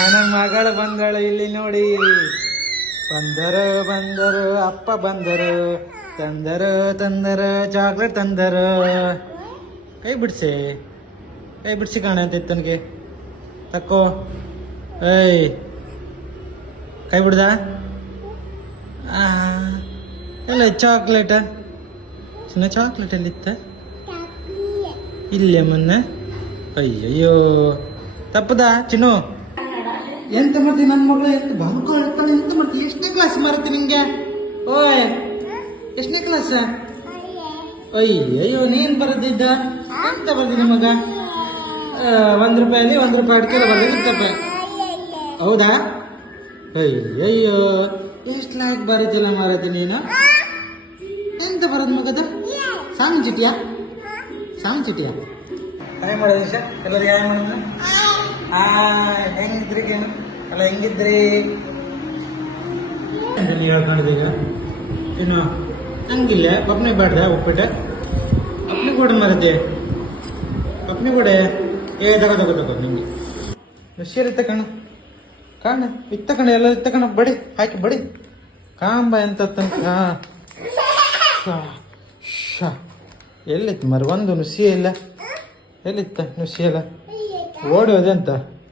ನನ್ನ ಮಗಳು ಬಂದಳು ಇಲ್ಲಿ ನೋಡಿ. ಬಂದರು ಅಪ್ಪ ಬಂದರು, ತಂದರು ಚಾಕ್ಲೇಟ್ ತಂದರು. ಕೈ ಬಿಡಿಸಿ ಕಾಣಂತ ತನಗೆ ತಕ್ಕೋ. ಏಯ್ ಕೈ ಬಿಡ್ದ ಎಲ್ಲ ಚಾಕ್ಲೇಟ್ ಚಿನ್ನ. ಚಾಕ್ಲೇಟ್ ಎಲ್ಲಿತ್ತ? ಇಲ್ಲೇ ಮೊನ್ನೆ. ಅಯ್ಯಯ್ಯೋ ತಪ್ಪದ ಚಿನ್ನು. ಎಂತ ಮಾಡ್ತೀನಿ ನನ್ನ ಮಗಳು? ಎಂತ ಬರ್ಕೊಳ್ಳಿ ಎಂತ ಮಾಡ್ತೀನಿ? ಎಷ್ಟನೇ ಕ್ಲಾಸ್ ಮಾರತ್ತೆ ನಿಂಗೆ? ಓಯ್ ಎಷ್ಟನೇ ಕ್ಲಾಸ್? ಅಯ್ಯಯ್ಯೋ ನೀನ್ ಬರದಿದ್ದ ಎಂತ ಬರ್ದಿನ ಮಗ? ₹1 1 ರೂಪಾಯಿ ಅಡಿಕೆ ಬರ್ದಿತ್ತಪ್ಪ. ಹೌದಾ? ಅಯ್ಯಯ್ಯೋ ಎಷ್ಟು ಲಾಯಕ್ ಬರೀತಿಲ್ಲ ಮಾರತಿ ನೀನು. ಎಂತ ಬರೋದು ಮಗದ? ಸಾಂಗ್ ಚಿಟಿಯಾ? ಹಾಯ್ ಮಾಡೋದು ಸರ್ ಎಲ್ಲರಿಗೆ. ಹಾಯ್ ಮಾಡೋಣ. ಹೆಂಗಿದ್ರಿ ಏನು ಅಲ್ಲ? ಹೆಂಗಿದ್ರಿ ನೀವು ಹೇಳ್ಕೊಂಡಿದ್ದೀಗ ಇನ್ನು ಹಂಗಿಲ್ಲ. ಪಪ್ನಿ ಬಾಡ್ದ ಉಪ್ಪಿಟ್ಟು ಪಪ್ನಿ ಕೂಡ ಮರದೆ. ಪಪ್ನಿ ಕೂಡ ತಗೋ ನಿಮಗೆ ಹುಷಾರಿತ್ತ ಕಾಣ ಇತ್ತ ಕಣ ಎಲ್ಲ ಇತ್ತ ಕಣ. ಬಡಿ ಹಾಕಿ ಬಡಿ ಕಾಂಬ ಎಂತ ತನಕ. ಎಲ್ಲಿತ್ತು ಮರ? ಒಂದು ನುಸಿ ಇಲ್ಲ. ಎಲ್ಲಿತ್ತ ನುಸಿ ಎಲ್ಲ? ಓಡಿ ಹೋದೆ ಅಂತ.